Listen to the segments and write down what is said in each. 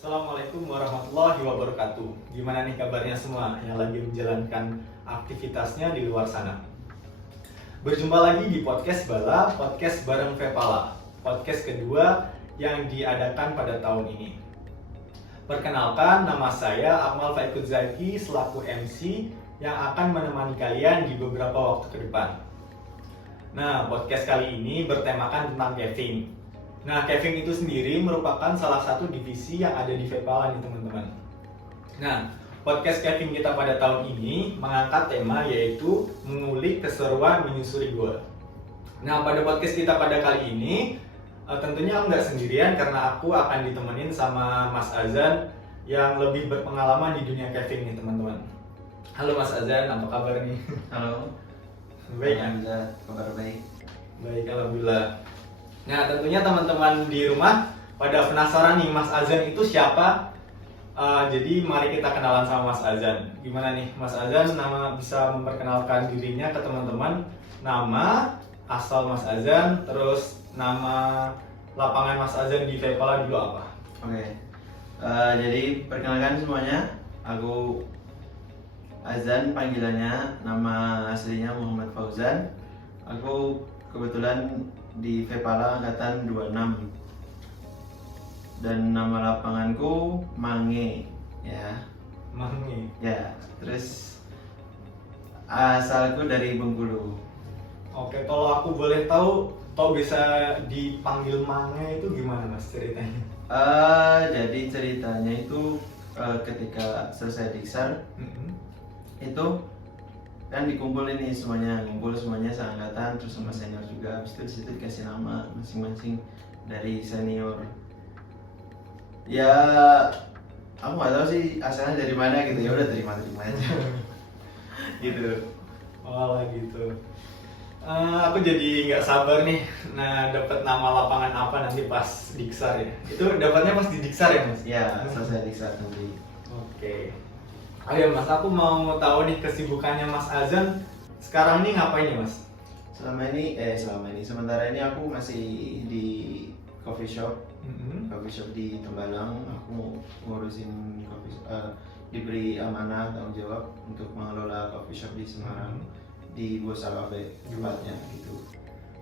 Assalamualaikum warahmatullahi wabarakatuh. Gimana nih kabarnya semua yang lagi menjalankan aktivitasnya di luar sana? Berjumpa lagi di podcast Bala, podcast bareng Vepala. Podcast kedua yang diadakan pada tahun ini. Perkenalkan, nama saya Akmal Faikut Zaki selaku MC yang akan menemani kalian di beberapa waktu ke depan. Nah, podcast kali ini bertemakan tentang caving. Nah, caving itu sendiri merupakan salah satu divisi yang ada di Vepala nih teman-teman. Nah, podcast caving kita pada tahun ini mengangkat tema yaitu mengulik keseruan menyusuri gua. Nah, pada podcast kita pada kali ini tentunya nggak sendirian karena aku akan ditemenin sama Mas Azan yang lebih berpengalaman di dunia caving nih teman-teman. Halo Mas Azan, apa kabar nih? Halo. Baik, Alhamdulillah, kabar baik. baik, alhamdulillah. Nah, tentunya teman-teman di rumah pada penasaran nih Mas Azan itu siapa? Jadi mari kita kenalan sama Mas Azan. Gimana nih Mas Azan, nama bisa memperkenalkan dirinya ke teman-teman? Nama, asal Mas Azan, terus nama lapangan Mas Azan di Vepala dulu apa? Oke. Jadi perkenalkan semuanya, aku Azan panggilannya, nama aslinya Muhammad Fauzan. Aku kebetulan di Vepala angkatan 26. Dan nama lapanganku Mange, ya. Mange. Ya, terus asalku dari Bengkulu. Oke, kalau aku boleh tahu, kok bisa dipanggil Mange itu gimana Mas ceritanya? Jadi ceritanya itu ketika selesai diksar itu kan dikumpulin nih semuanya, ngumpul semuanya seangkatan terus sama senior juga. Habis itu disitu dikasih nama masing-masing dari senior. Ya aku nggak tahu sih asalnya dari mana gitu, ya udah terima aja. Gitu. Oh gitu. Aku jadi nggak sabar nih. Nah, dapat nama lapangan apa nanti pas diksar ya? Itu dapatnya pas di diksar ya Mas? Ya selesai diksar nanti. Oke. Ayo Mas, aku mau tahu nih kesibukannya Mas Azan sekarang ini ngapain ya Mas? Sementara ini aku masih di coffee shop di Tembalang. Aku ngurusin diberi amanah tanggung jawab untuk mengelola coffee shop di Semarang, di Bosa Cafe tempatnya gitu.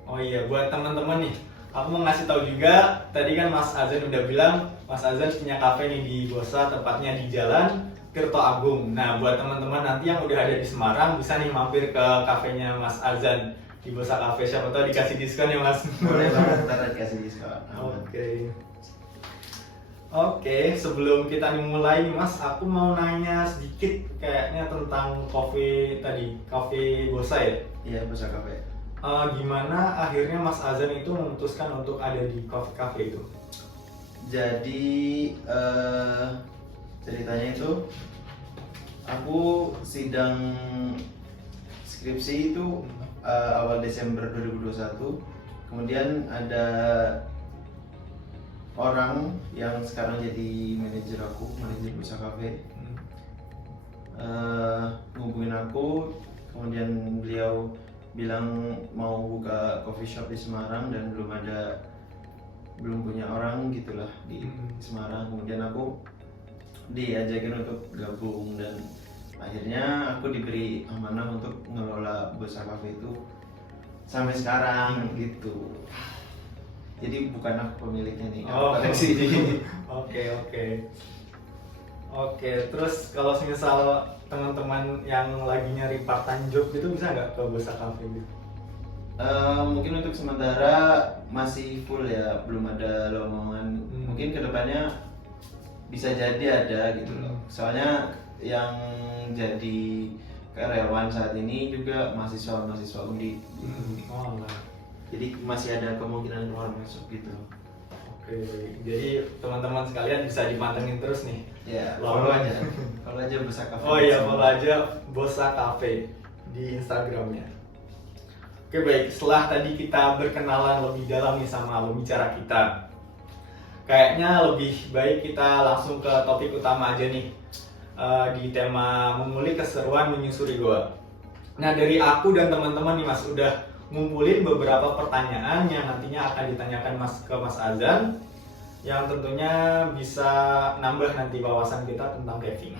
Oh iya, buat teman-teman nih, aku mau ngasih tahu juga. Tadi kan Mas Azan udah bilang Mas Azan punya kafe nih di Bosa, tepatnya di Jalan Tirto Agung. Nah, buat teman-teman nanti yang udah ada di Semarang bisa nih mampir ke kafenya Mas Azan di Bosa Cafe. Siapa tahu dikasih diskon ya Mas. Boleh banget, ntar dikasih diskon. Oke, sebelum kita mulai nih Mas, aku mau nanya sedikit kayaknya tentang kafe Bosa ya. Iya, Bosa Cafe. Gimana akhirnya Mas Azan itu memutuskan untuk ada di kafe itu? Jadi ceritanya itu aku sidang skripsi itu awal Desember 2021. Kemudian ada orang yang sekarang jadi manajer Bosa Cafe ngubungin aku. Kemudian beliau bilang mau buka coffee shop di Semarang dan belum punya orang gitulah di Semarang. Kemudian aku diajakin untuk gabung dan akhirnya aku diberi amanah untuk ngelola Bosa Cafe itu sampai sekarang gitu. Jadi bukan aku pemiliknya nih, koleksi ini. Oke, terus kalau misal teman-teman yang lagi nyari part time job gitu bisa nggak ke Bosa Cafe gitu? Mungkin untuk sementara masih full ya, belum ada lowongan. Mungkin kedepannya bisa jadi ada gitu loh. Soalnya yang jadi karyawan saat ini juga mahasiswa Undip. Jadi masih ada kemungkinan keluar masuk gitu. Oke, jadi teman-teman sekalian bisa dipantengin terus nih. Ya, follow aja Bosa Cafe. Oh iya, follow aja Bosa Cafe di Instagramnya. Oke baik, setelah tadi kita berkenalan lebih dalam nih sama pembicara kita, kayaknya lebih baik kita langsung ke topik utama aja nih, di tema mengulik keseruan menyusuri goa. Nah, dari aku dan teman-teman nih Mas udah ngumpulin beberapa pertanyaan yang nantinya akan ditanyakan ke Mas Azan yang tentunya bisa nambah nanti wawasan kita tentang caving.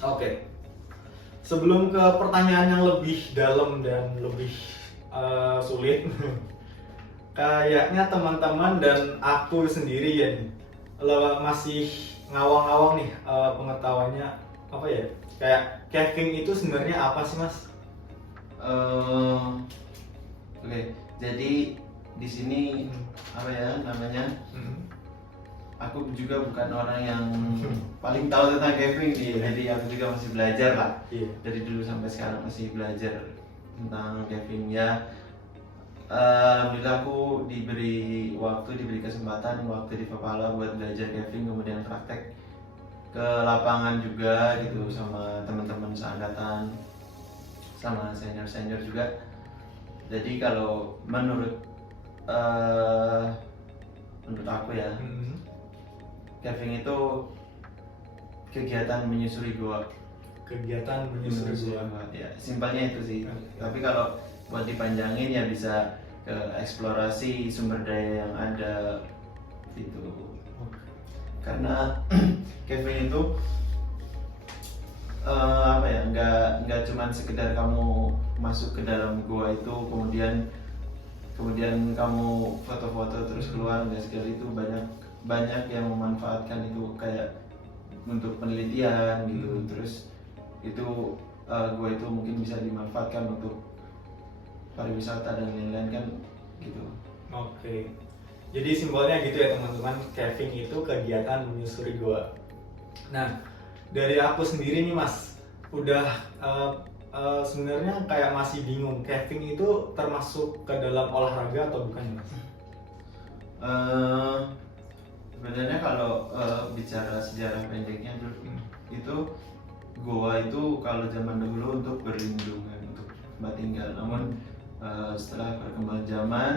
Oke, sebelum ke pertanyaan yang lebih dalam dan lebih sulit, kayaknya teman-teman dan aku sendiri ya nih, masih ngawang-ngawang nih pengetahuannya apa ya? Kayak caving itu sebenarnya apa sih mas? Oke, jadi di sini apa ya namanya? Aku juga bukan orang yang paling tahu tentang caving nih, jadi aku juga masih belajar lah. Dari dulu sampai sekarang masih belajar tentang caving ya. Alhamdulillah aku diberi kesempatan waktu di Fepala buat belajar caving, kemudian praktek ke lapangan juga gitu sama teman-teman seangkatan, sama senior-senior juga. Jadi kalau menurut aku ya, caving itu kegiatan menyusuri gua. Kegiatan menyusuri gua. Ya, simpelnya itu sih. Tapi kalau buat dipanjangin ya bisa ke eksplorasi sumber daya yang ada gitu. Karena caving itu apa ya, nggak cuman sekedar kamu masuk ke dalam gua itu kemudian kamu foto-foto terus keluar, nggak sekali itu banyak yang memanfaatkan itu kayak untuk penelitian gitu. Terus itu gua itu mungkin bisa dimanfaatkan untuk pariwisata dan lain-lain kan gitu. Oke. Jadi simbolnya gitu ya teman-teman, caving itu kegiatan menyusuri gua. Nah, dari aku sendiri nih mas, udah sebenarnya kayak masih bingung, caving itu termasuk ke dalam olahraga atau bukan ya mas? Sebenarnya kalau bicara sejarah pendeknya itu goa itu kalau zaman dahulu untuk berlindung kan, untuk tempat tinggal. Namun setelah perkembangan zaman,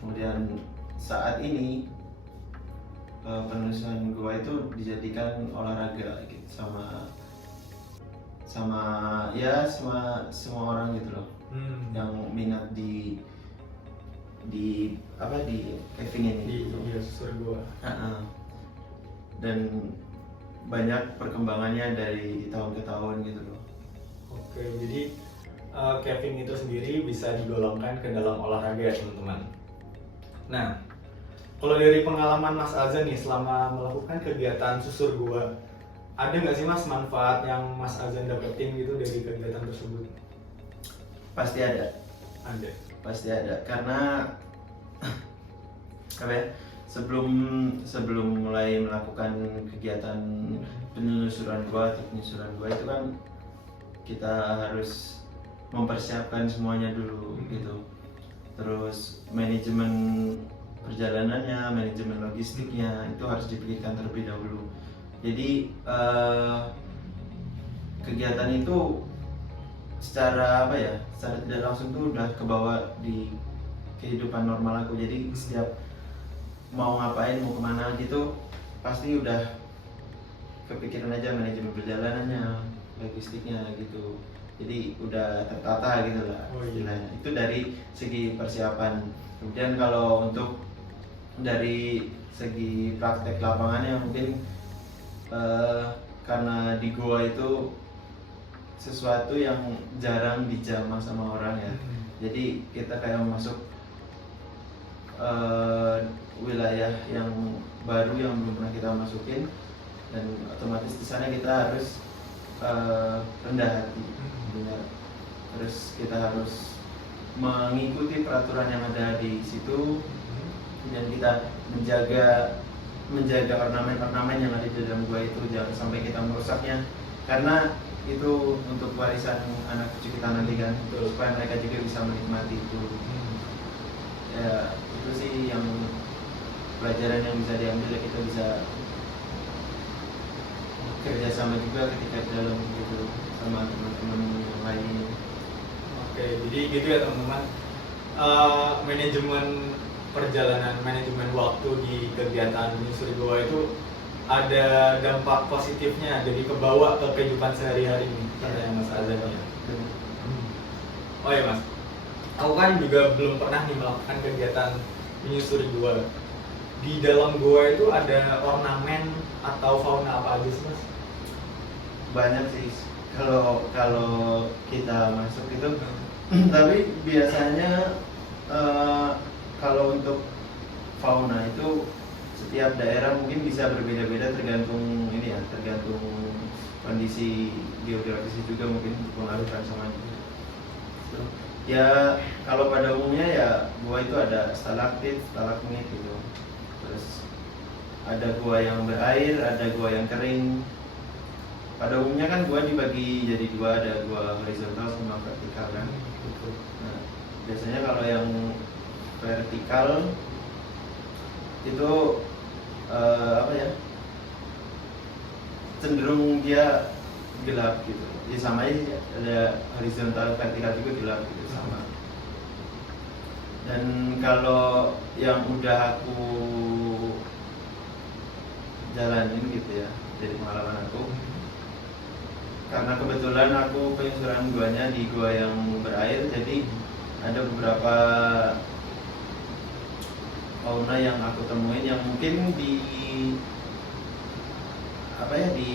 kemudian saat ini penelusuran goa itu dijadikan olahraga gitu, sama semua orang gitu loh, yang minat di caving ini Di susur gua. Dan banyak perkembangannya dari tahun ke tahun gitu loh. Oke, jadi caving itu sendiri bisa digolongkan ke dalam olahraga ya teman-teman. Nah, kalau dari pengalaman Mas Azan nih selama melakukan kegiatan susur gua, ada nggak sih mas manfaat yang Mas Azan dapetin gitu dari kegiatan tersebut? Pasti ada. Pasti ada, karena apa ya, sebelum mulai melakukan kegiatan penelusuran gua atau penyusuran gua itu kan kita harus mempersiapkan semuanya dulu gitu. Terus manajemen perjalanannya, manajemen logistiknya itu harus dipikirkan terlebih dahulu. Jadi kegiatan itu secara tidak langsung tuh udah kebawa di kehidupan normal aku. Jadi setiap mau ngapain, mau kemana gitu pasti udah kepikiran aja manajemen perjalanannya, logistiknya gitu. Jadi udah tertata gitu lah istilahnya. Itu dari segi persiapan. Kemudian kalau untuk dari segi praktek lapangannya mungkin karena di goa itu sesuatu yang jarang dijamah sama orang ya. Jadi kita kayak masuk wilayah yang baru yang belum pernah kita masukin, dan otomatis di sana kita harus rendah hati. Terus kita harus mengikuti peraturan yang ada di situ, dan kita menjaga ornamen-ornamen yang ada di dalam gua itu, jangan sampai kita merusaknya, karena itu untuk warisan anak cucu kita nanti kan, supaya mereka juga bisa menikmati itu. Ya itu sih yang pelajaran yang bisa diambil, kita bisa kerjasama juga ketika di dalam gitu sama teman-teman yang lain. Oke, jadi gitu ya teman-teman, manajemen perjalanan, manajemen waktu di kegiatan menyusuri goa itu ada dampak positifnya, jadi kebawa ke kehidupan sehari-hari nih katanya Mas Azan ya. Oh ya Mas, aku kan juga belum pernah nih melakukan kegiatan menyusuri goa. di dalam gua itu ada ornamen atau fauna apa aja sih Mas? Banyak sih kalau kalau kita masuk itu. Tapi biasanya kalau untuk fauna itu setiap daerah mungkin bisa berbeda-beda tergantung ini ya, tergantung kondisi geografis juga mungkin dipengaruhi sama itu. Ya kalau pada umumnya ya gua itu ada stalaktit, stalagmit gitu. Terus ada gua yang berair, ada gua yang kering. Pada umumnya kan gua dibagi jadi dua, ada gua horizontal sama vertikal kan. Nah, biasanya kalau yang vertikal itu apa ya, cenderung dia gelap gitu. Ya sama aja, ada horizontal vertikal juga gelap gitu sama. Dan kalau yang udah aku jalanin gitu ya dari pengalaman aku, karena kebetulan aku penyusuran guanya di gua yang berair, jadi ada beberapa fauna yang aku temuin yang mungkin di apa ya, di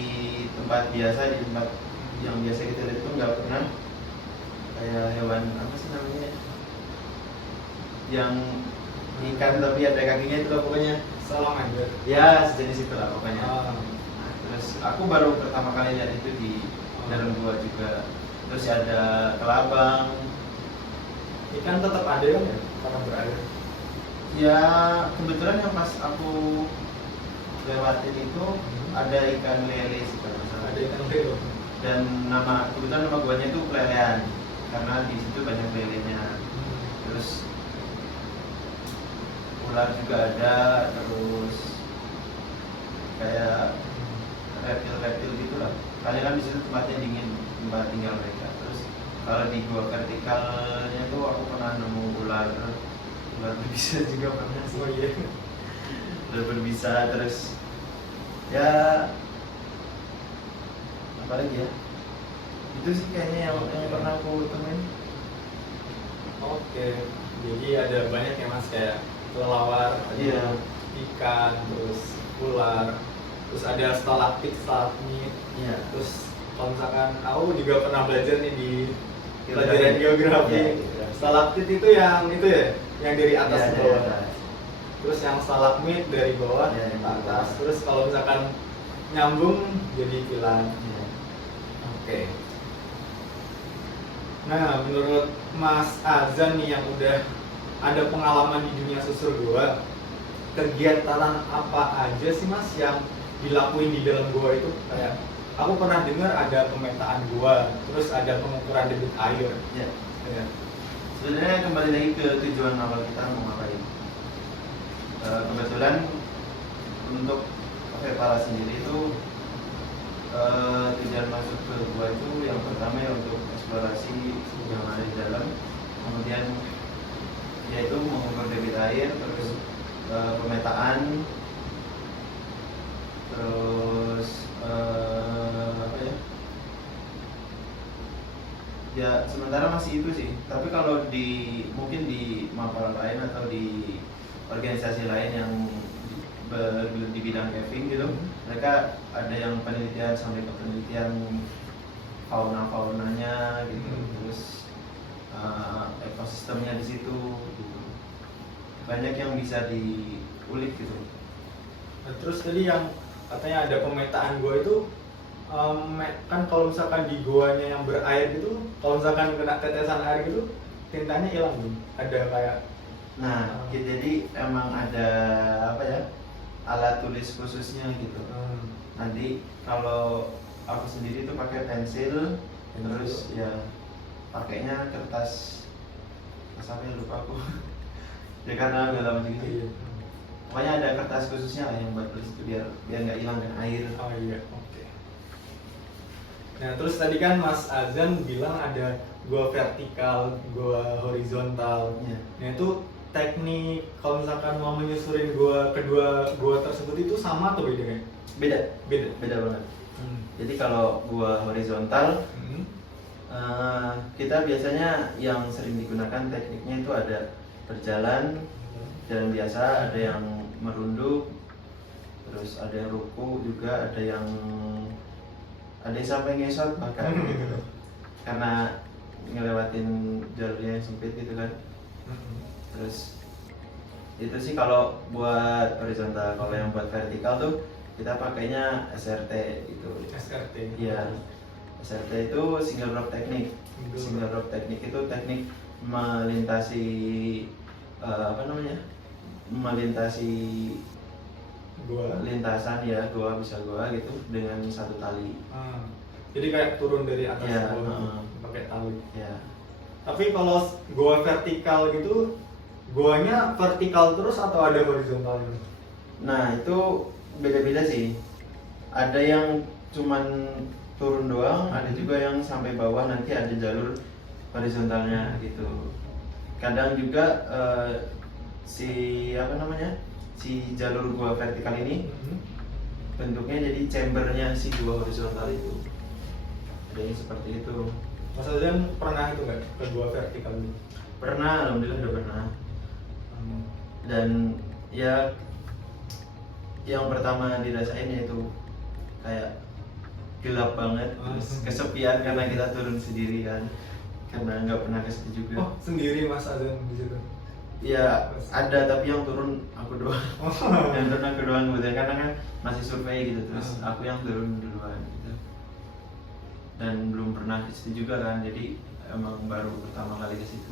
tempat biasa, di tempat yang biasa kita lihat itu nggak pernah. Kayak hewan apa sih namanya, yang ikan tapi ada kakinya itu loh pokoknya. Salamander. Ya sejenis itu lah pokoknya. Ah. Nah, terus aku baru pertama kali lihat itu di dalam gua juga. Terus ada kelabang. Ikan tetap ada kan ya karena berair. Ya kebetulan yang pas aku lewatin itu ada ikan lele sih kalau nggak salah. Ada ikan lele. Dan kebetulan nama guanya itu Pelelean karena di situ banyak lelenya. Terus ular juga ada, terus kayak reptil-reptil gitulah. Karena kan di situ tempatnya dingin, tempat tinggal mereka. Terus kalau di gua vertikalnya tuh aku pernah nemu ular berbisa juga pernah sih. Oh iya. Ular berbisa, terus ya apa lagi ya? Itu sih kayaknya yang pernah aku temuin. Oke. Jadi ada banyak ya Mas, kayak kelelawar, Iya. ikan, terus ular, terus ada stalaktit, stalagmit. Iya. Terus kalau misalkan aku juga pernah belajar nih di Geografi. pelajaran geografi. Iya, geografi. Stalaktit itu ya, yang dari atas Iya, ke dari bawah. atas. Terus yang stalagmit dari bawah Iya, ke yang atas. bawah. Terus kalau misalkan nyambung jadi pilar. Iya. Oke. Nah, menurut Mas Azan nih yang udah ada pengalaman di dunia susur gua, kegiatan apa aja sih Mas yang dilakuin di dalam gua itu? Kayak aku pernah dengar ada pemetaan gua, terus ada pengukuran debit air. Ya. Ya. Sebenarnya kembali lagi ke tujuan awal kita mau ngapain. Kebetulan untuk Vepala sendiri itu tujuan masuk ke gua itu yang pertama ya untuk eksplorasi yang ada di dalam, kemudian yaitu mengukur debit air, terus pemetaan, terus apa ya? Ya sementara masih itu sih. Tapi kalau mungkin di mapel lain atau di organisasi lain yang di bidang caving gitu, mereka ada yang penelitian sampai ke penelitian faunanya gitu, terus ekosistemnya di situ gitu. Banyak yang bisa diulik gitu. Nah, terus tadi yang katanya ada pemetaan gua itu, kan kalau misalkan di goanya yang berair gitu, kalau misalkan kena tetesan air gitu, tintanya hilang nih. Ada kayak Jadi emang ada apa ya, alat tulis khususnya gitu. Nanti kalau aku sendiri tuh pakai pensil, terus ya pakainya kertas apa ya, lupa aku. Ya karena udah lama juga sih. Pokoknya ada kertas khususnya lah yang buat tulis itu biar nggak hilang dengan air. Oh iya, oke. Nah terus tadi kan Mas Azan bilang ada gua vertikal, gua horizontal. Iya. Nah itu teknik kalau misalkan mau menyusurin kedua gua tersebut itu sama atau beda kan? Beda banget. Jadi kalau gua horizontal, kita biasanya yang sering digunakan tekniknya itu ada berjalan, jalan biasa, ada yang merunduk, terus ada yang ruku juga, ada yang sampai ngesot bahkan gitu. Karena ngelewatin jalurnya yang sempit gitu kan. Terus itu sih kalau buat horizontal. Kalau yang buat vertikal tuh kita pakainya SRT gitu. SRT. Iya. SRT itu single rope teknik. Single rope teknik itu teknik melintasi melintasi lintasan ya, goa bisa goa gitu dengan satu tali. Jadi kayak turun dari atas Ya, goa pakai tali. Ya. Tapi kalau goa vertikal gitu, goanya vertikal terus atau ada horizontalnya? Nah itu beda-beda sih. Ada yang cuman turun doang, ada juga yang sampai bawah nanti ada jalur horizontalnya gitu. Kadang juga si jalur gua vertikal ini bentuknya jadi chambernya si gua horizontal itu. Ada yang seperti itu. Mas Azan pernah itu nggak ke gua vertikal itu? Pernah, alhamdulillah udah pernah. Dan ya yang pertama dirasain yaitu kayak gelap banget, terus kesepian karena kita turun sendiri kan, karena nggak pernah ke situ juga. Oh, sendiri Mas Azan di situ? Ya ada, tapi yang turun aku doang. Yang turun aku doang gitu, karena kan masih survei gitu, terus aku yang turun duluan gitu. Dan belum pernah ke situ juga kan, jadi emang baru pertama kali ke situ.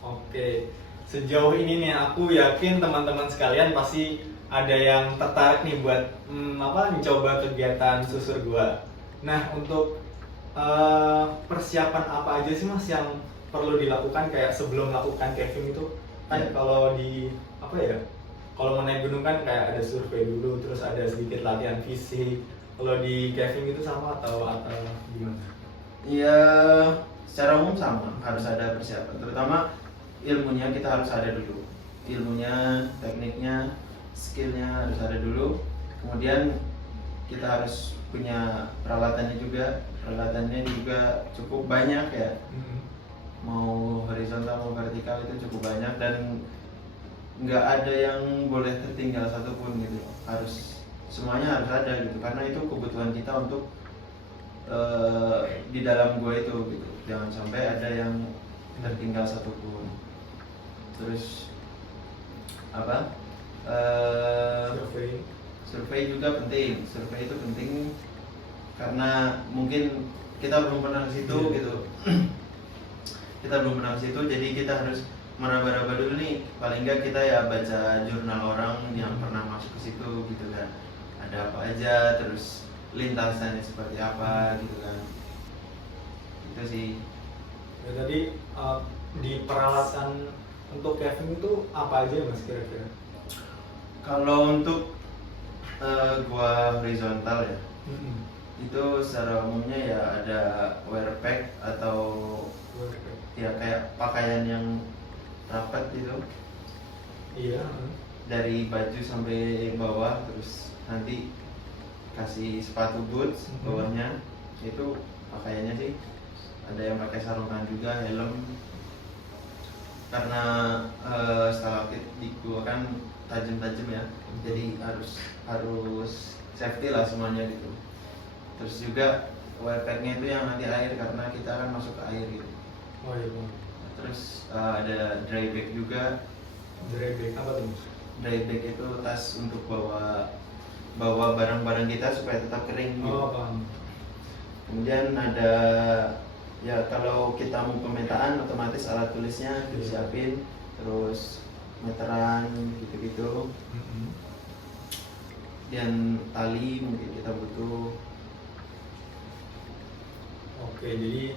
Oke, sejauh ini nih aku yakin teman-teman sekalian pasti ada yang tertarik nih buat mencoba kegiatan susur gua. Nah, untuk persiapan apa aja sih Mas yang perlu dilakukan kayak sebelum melakukan caving itu? Kan kalau di kalau mau naik gunung kan kayak ada survei dulu, terus ada sedikit latihan fisik. Kalau di caving itu sama atau gimana? Ya secara umum sama, harus ada persiapan. Terutama ilmunya kita harus ada dulu. Ilmunya, tekniknya, skillnya harus ada dulu. Kemudian kita harus punya peralatannya juga. Peralatannya juga cukup banyak ya. Mau horizontal mau vertikal itu cukup banyak, dan nggak ada yang boleh tertinggal satupun gitu. Semuanya harus ada gitu, karena itu kebutuhan kita untuk di dalam gua itu gitu. Jangan sampai ada yang tertinggal satupun. Terus survei juga penting. Survei itu penting karena mungkin kita belum pernah ke situ gitu. Kita belum pernah ke situ, jadi kita harus meraba-raba dulu nih. Paling nggak kita ya baca jurnal orang yang pernah masuk ke situ gitu kan. Ada apa aja, terus lintasannya seperti apa gitu kan. Itu sih. Ya, tadi di peralatan untuk caving itu apa aja Mas kira-kira? Kalau untuk gua horizontal ya, itu secara umumnya ya ada wear pack atau ya kayak pakaian yang rapat gitu. Iya. Dari baju sampai bawah, terus nanti kasih sepatu boots bawahnya. Itu pakaiannya sih. Ada yang pakai sarung tangan juga, helm. Karena stalaktit di gua kan tajam-tajam ya, jadi harus safety lah semuanya gitu. Terus juga wear pack-nya itu yang anti air, karena kita kan masuk ke air gitu. Oh iya. Terus ada dry bag juga. Dry bag apa tuh? Dry bag itu tas untuk bawa barang-barang kita supaya tetap kering gitu. Oh, paham. Kemudian ada ya kalau kita mau pemetaan otomatis alat tulisnya disiapin, terus meteran gitu-gitu. Dan tali mungkin kita butuh. Oke, jadi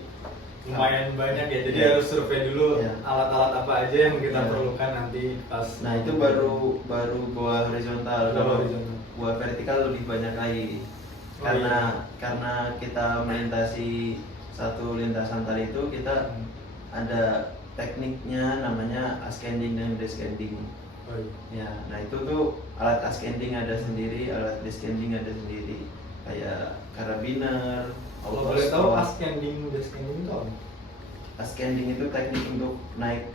lumayan banyak ya. Jadi Ya. harus survei dulu alat-alat apa aja yang kita perlukan nanti pas. Nah itu baru gua horizontal. Kalau horizontal. gua vertikal lebih banyak lagi. Karena kita melintasi satu lintasan tali itu, kita ada tekniknya namanya ascending dan descending. Oh iya. Ya, nah itu tuh alat ascending ada sendiri, alat descending ada sendiri. Kayak karabiner. Kalau boleh tahu ascending descending itu apa? Ascending itu teknik untuk naik.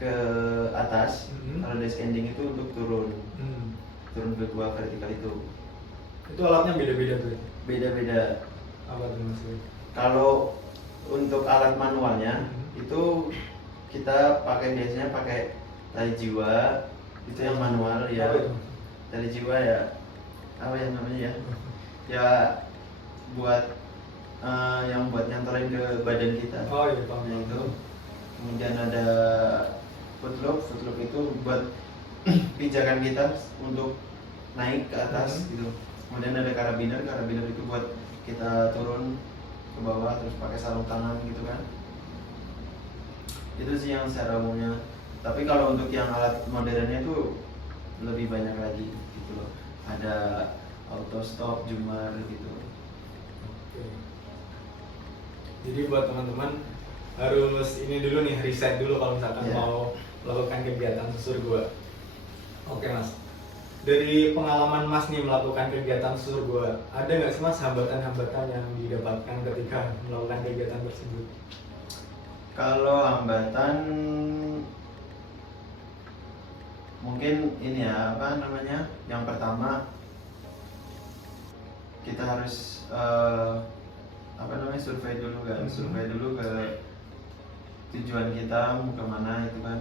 ke atas, kalau desk ending itu untuk turun ke gua vertikal itu. Itu alatnya beda-beda tuh. Beda-beda. Apa tuh maksudnya? Kalau untuk alat manualnya itu kita biasanya pakai tali jiwa, itu yang manual ya. Apa itu? Tali jiwa ya, apa yang namanya ya? Ya buat yang buat nyantolin ke badan kita. Oh iya, paham. Nah, itu. Kemudian ada footlock itu buat pijakan kita untuk naik ke atas gitu. Kemudian ada karabiner itu buat kita turun ke bawah terus pakai sarung tangan gitu kan. Itu sih yang secara umumnya. Tapi kalau untuk yang alat modernnya itu lebih banyak lagi gitu loh. Ada auto stop, jumar gitu. Oke. Jadi buat teman-teman harus ini dulu nih, riset dulu kalau misalkan mau melakukan kegiatan susur gua. Oke Mas, dari pengalaman Mas nih melakukan kegiatan susur gua, ada nggak sih Mas hambatan-hambatan yang didapatkan ketika melakukan kegiatan tersebut? Kalau hambatan mungkin ini ya, apa namanya? Yang pertama kita harus survei dulu kan, survei dulu ke tujuan kita mau kemana itu kan.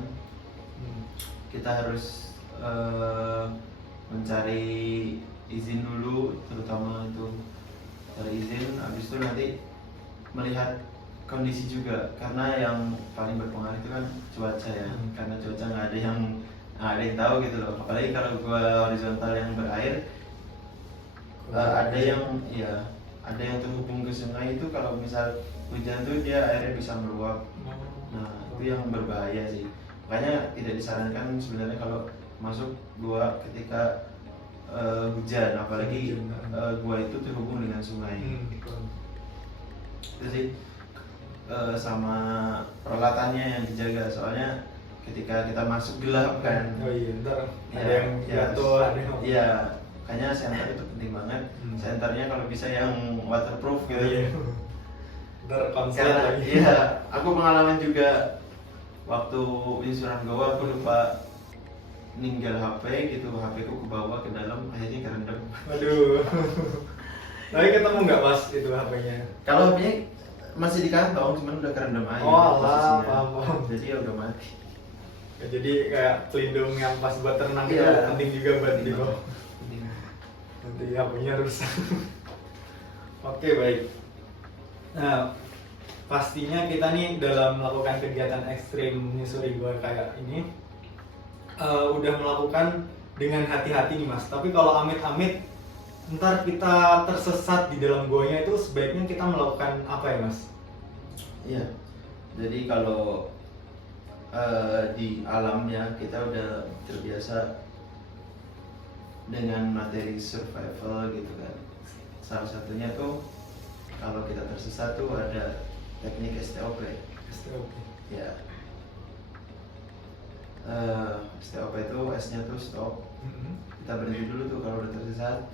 Kita harus mencari izin dulu, terutama itu cari izin. Habis itu nanti melihat kondisi juga, karena yang paling berpengaruh itu kan cuaca ya. Karena cuaca nggak ada yang tahu gitu loh. Apalagi kalau gua horizontal yang berair, ada yang terhubung ke sungai itu. Kalau misal hujan tuh dia airnya bisa meluap. Nah itu yang berbahaya sih. Makanya tidak disarankan sebenarnya kalau masuk gua ketika hujan, apalagi gua itu terhubung dengan sungai. Itu sih. Sama peralatannya yang dijaga, soalnya ketika kita masuk gelap kan. Oh iya, ntar Ya, ada yang jatuh, ada yang iya, makanya senter itu penting banget. Senternya kalau bisa yang waterproof gitu. Iya. Ntar konslet Karena lagi. iya, aku pengalaman juga waktu insuran Goa, aku lupa ninggal HP gitu, HP ku ke bawah ke dalam, akhirnya kerendam. Aduh. Tapi ketemu nggak Mas itu HP-nya? Kalau HP-nya masih di kantong, cuman udah kerendam air. Oh alah, posisinya. paham. Jadi ya udah mati. Ya, jadi kayak pelindung yang pas buat renang itu Iya. penting juga buat di bawah. Penting. Nanti HP-nya rusak. Oke baik. Nah pastinya kita nih dalam melakukan kegiatan ekstrim menyusuri gua kayak ini udah melakukan dengan hati-hati nih Mas. Tapi kalau amit-amit ntar kita tersesat di dalam goanya, itu sebaiknya kita melakukan apa ya Mas? Iya. Jadi kalau di alam ya kita udah terbiasa dengan materi survival gitu kan. Salah satunya tuh kalau kita tersesat tuh ada teknik STOP. STOP. Ya. STOP itu S-nya tuh stop. Kita berhenti dulu tuh kalau udah tersesat.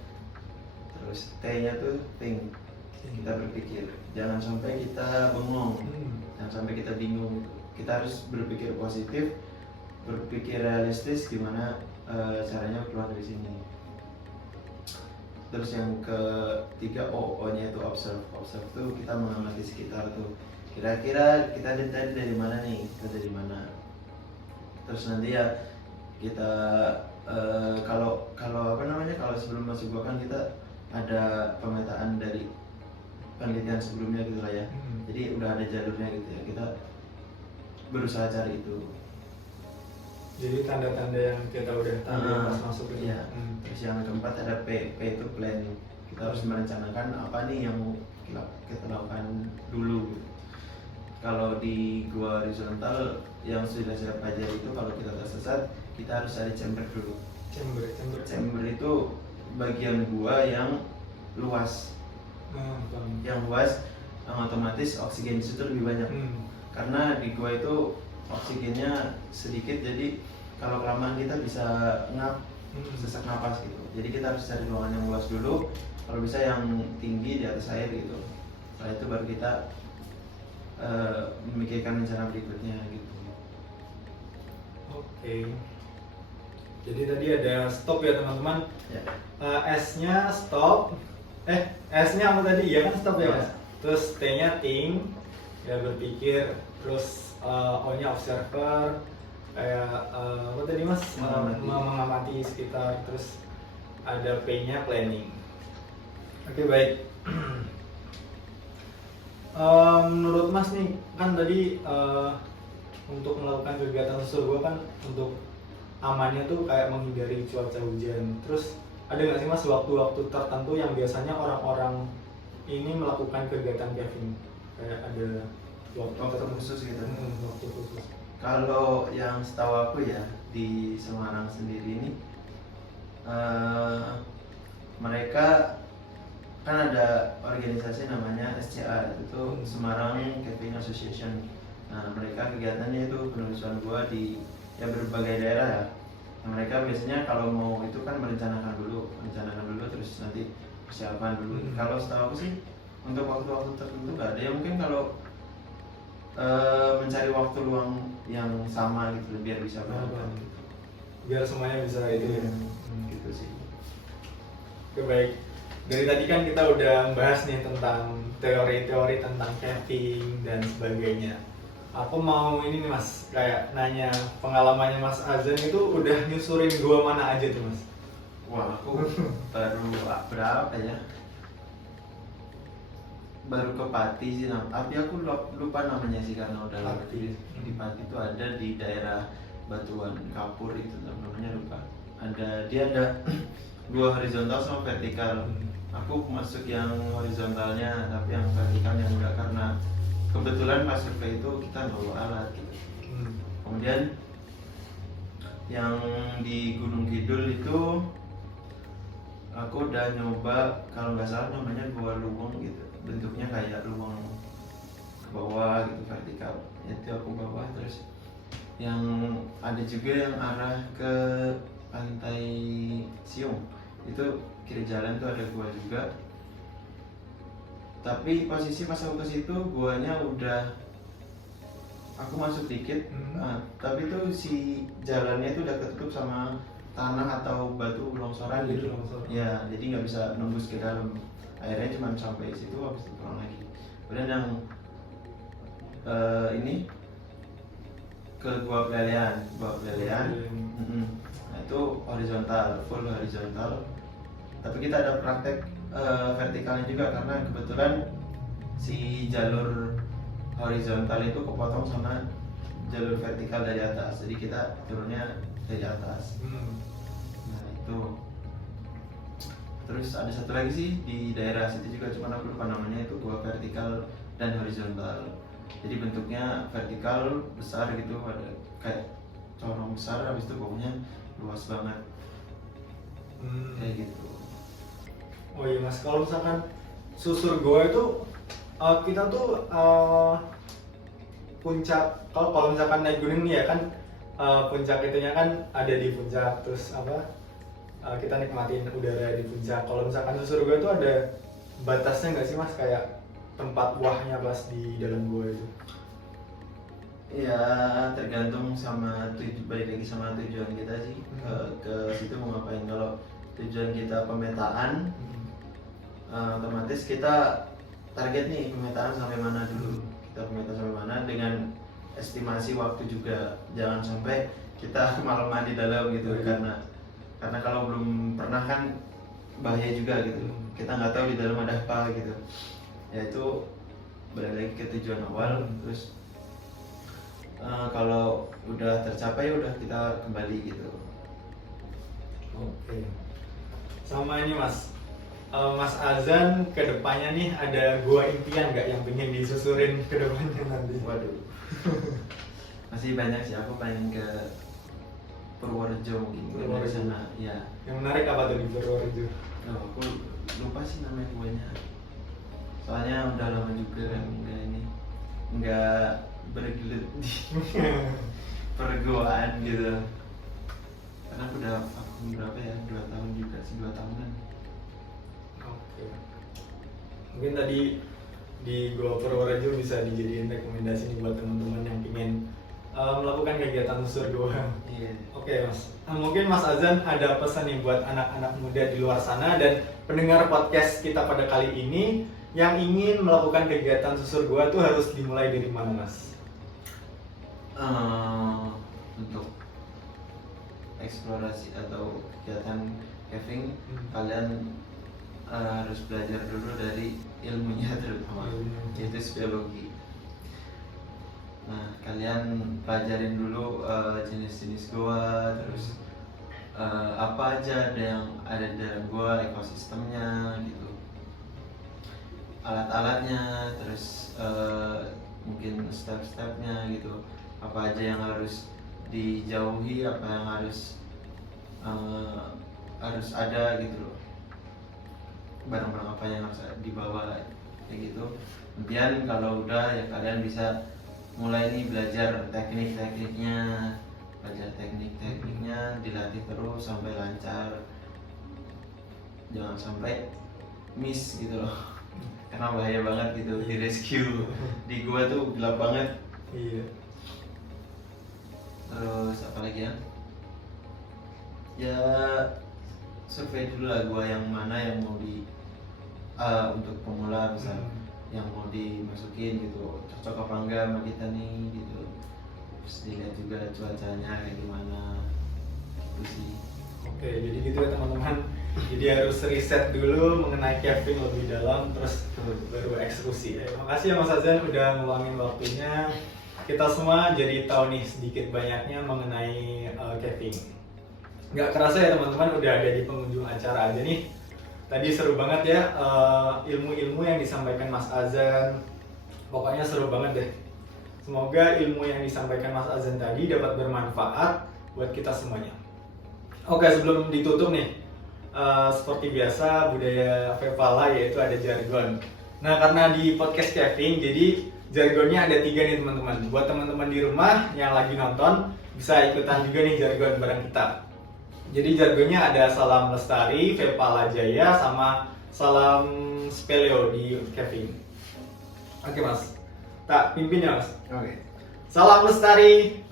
Terus T-nya tuh think. Kita berpikir. Jangan sampai kita bengong. Jangan sampai kita bingung. Kita harus berpikir positif, berpikir realistis gimana caranya keluar dari sini. Terus yang ketiga O-nya itu observe. Observe tuh kita mengamati sekitar tuh. Kira-kira kita tadi dari mana nih? Kita dari mana? Terus nanti ya kita kalau apa namanya, kalau sebelum masuk gua kan kita ada pemetaan dari penelitian sebelumnya gitu lah ya. Jadi udah ada jalurnya gitu ya. Kita berusaha cari itu. Jadi tanda-tanda yang kita udah tahu pas masuk itu. Iya. Terus yang keempat ada P itu planning. Kita harus merencanakan apa nih yang mau kita lakukan dulu gitu. Kalau di gua horizontal yang sudah saya pelajari itu, kalau kita tersesat kita harus cari chamber dulu. Chamber itu bagian gua yang luas. Yang luas, yang otomatis oksigen di situ lebih banyak. Karena di gua itu oksigennya sedikit, jadi kalau kelamaan kita bisa sesak napas gitu. Jadi kita harus cari ruangan yang luas dulu, kalau bisa yang tinggi di atas air gitu. Setelah itu baru kita memikirkan rencana berikutnya gitu. Oke. Jadi tadi ada stop ya teman-teman. Ya. S-nya stop. S-nya apa tadi? Ya kan stop ya Ya. Mas. Terus T-nya think, ya berpikir. Terus O-nya observer. Kayak apa tadi Mas? Mengamati sekitar. Terus ada P-nya planning. Oke, baik. Menurut Mas nih, kan tadi untuk melakukan kegiatan susul gua kan untuk amannya tuh kayak menghindari cuaca hujan. Terus ada nggak sih Mas waktu-waktu tertentu yang biasanya orang-orang ini melakukan kegiatan caving? Kayak ada Waktu khusus gitu. Waktu khusus. Kalau yang setahu aku ya di Semarang sendiri ini mereka kan ada organisasi namanya SCA, itu Semarang Caving Association. Nah, mereka kegiatannya itu penelusuran gua di berbagai daerah ya. Nah, mereka biasanya kalau mau itu kan merencanakan dulu terus nanti persiapan dulu. Kalau setahu aku sih untuk waktu-waktu tertentu nggak ada ya, mungkin kalau mencari waktu luang yang sama gitu biar bisa bareng. Biar semuanya bisa itu ya. Gitu sih. Oke, baik. Dari tadi kan kita udah membahas nih tentang teori-teori tentang caving dan sebagainya. Aku mau ini nih Mas, kayak nanya pengalamannya Mas Azan itu udah nyusurin gua mana aja tuh Mas? Wah, aku baru berapa ya? Baru ke Pati sih, tapi aku lupa namanya sih karena udah lama. Pati. Di Pati itu ada di daerah Batuan Kapur itu namanya lupa. Dia ada dua horizontal sama vertikal. Aku masuk yang horizontalnya, tapi yang vertikalnya enggak karena kebetulan pas survei itu kita bawa alat gitu. Kemudian yang di Gunung Kidul itu aku udah nyoba, kalau nggak salah namanya Gua Luwung gitu, bentuknya kayak luwung ke bawah gitu vertikal, itu aku bawa. Terus yang ada juga yang arah ke Pantai Siung, itu kiri jalan tuh ada gua juga. Tapi posisi pas aku ke situ guanya udah aku masuk dikit, tapi tuh si jalannya itu udah ketutup sama tanah atau batu longsoran gitu. Ya, jadi nggak bisa nembus ke dalam. Akhirnya cuma sampai situ, habis itu pulang lagi. Kemudian yang ini ke Gua Pelelean. Nah, itu horizontal, full horizontal. Tapi kita ada praktek vertikalnya juga karena kebetulan si jalur horizontal itu kepotong sama jalur vertikal dari atas, jadi kita turunnya dari atas. Nah itu. Terus ada satu lagi sih di daerah situ juga, cuman aku lupa namanya, itu gua vertikal dan horizontal. Jadi bentuknya vertikal besar gitu, ada kayak corong besar, habis itu bawahnya luas banget. Kayak gitu. Oh iya Mas, kalau misalkan susur goa itu kita tuh puncak, kalau misalkan naik gunung nih ya kan, puncak itunya kan ada di puncak, terus kita nikmatin udara di puncak. Kalau misalkan susur goa itu ada batasnya nggak sih Mas, kayak tempat wahnya pas di dalam goa itu? Ya tergantung sama balik lagi sama tujuan kita sih, ke situ mau ngapain. Kalau tujuan kita pemetaan, otomatis kita target nih pemetaan sampai mana dulu. Kita pemetaan sampai mana dengan estimasi waktu juga, jangan sampai kita kemalaman di dalam gitu. Karena kalau belum pernah kan bahaya juga gitu, kita nggak tahu di dalam ada apa gitu. Ya itu balik lagi ke tujuan awal. Terus kalau udah tercapai udah kita kembali gitu. Oke. Sama ini Mas, Mas Azan kedepannya nih ada gua impian nggak yang pengen disusurin kedepannya nanti? Waduh. Masih banyak sih, aku pengen ke Purworejo mungkin. Purworejo. Sana, ya. Yang menarik apa tuh di Purworejo? Oh, aku lupa sih namanya guanya. Soalnya udah lama juga kan nggak bergelut di pergoaan gitu. Karena aku udah berapa ya, 2 tahun juga sih, 2 tahunan. Oke. Mungkin tadi di Gua Purworejo bisa dijadiin rekomendasi nih buat teman-teman yang ingin melakukan kegiatan susur gua. Iya. Oke Mas, mungkin Mas Azan ada pesan nih buat anak-anak muda di luar sana dan pendengar podcast kita pada kali ini yang ingin melakukan kegiatan susur gua tuh harus dimulai dari mana Mas? Untuk eksplorasi atau kegiatan caving, kalian harus belajar dulu dari ilmunya terutama, yaitu speleologi. Nah, kalian pelajarin dulu jenis-jenis goa, terus apa aja ada yang ada di dalam goa, ekosistemnya gitu, alat-alatnya, terus mungkin step-stepnya gitu, apa aja yang harus dijauhi, apa yang harus ada gitu loh, barang-barang apa yang harus dibawa kayak gitu. Kemudian kalau udah ya kalian bisa mulai nih belajar tekniknya, dilatih terus sampai lancar, jangan sampai miss gitu loh, karena bahaya banget gitu di rescue. Di gua tuh gelap banget. Iya. Terus apa lagi ya? Ya survei dulu lah gua yang mana yang mau untuk pemula misal, yang mau dimasukin gitu, cocok apa enggak sama kita nih gitu. Terus dilihat juga cuacanya kayak gimana gitu sih. Oke, jadi gitu ya teman-teman. Jadi harus riset dulu mengenai caving lebih dalam, terus baru eksekusi. Makasih ya Mas Azan udah ngeluangin waktunya. Kita semua jadi tahu nih sedikit banyaknya mengenai caving. Nggak kerasa ya teman-teman udah ada di pengunjung acara aja nih. Tadi seru banget ya ilmu-ilmu yang disampaikan Mas Azan. Pokoknya seru banget deh. Semoga ilmu yang disampaikan Mas Azan tadi dapat bermanfaat buat kita semuanya. Oke, sebelum ditutup nih, seperti biasa budaya Vepala yaitu ada jargon. Nah, karena di podcast caving, jadi jargonnya ada 3 nih teman-teman. Buat teman-teman di rumah yang lagi nonton bisa ikutan juga nih jargon bareng kita. Jadi jargonnya ada salam lestari, Vepala Jaya, sama salam speleo di caving. Oke Mas, tak pimpin ya Mas. Oke. Salam lestari,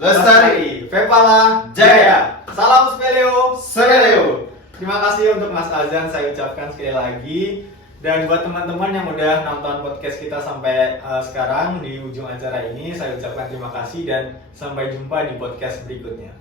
Vepala Jaya. Salam speleo, Speleo. Terima kasih untuk Mas Azan saya ucapkan sekali lagi. Dan buat teman-teman yang udah nonton podcast kita sampai sekarang di ujung acara ini, saya ucapkan terima kasih dan sampai jumpa di podcast berikutnya.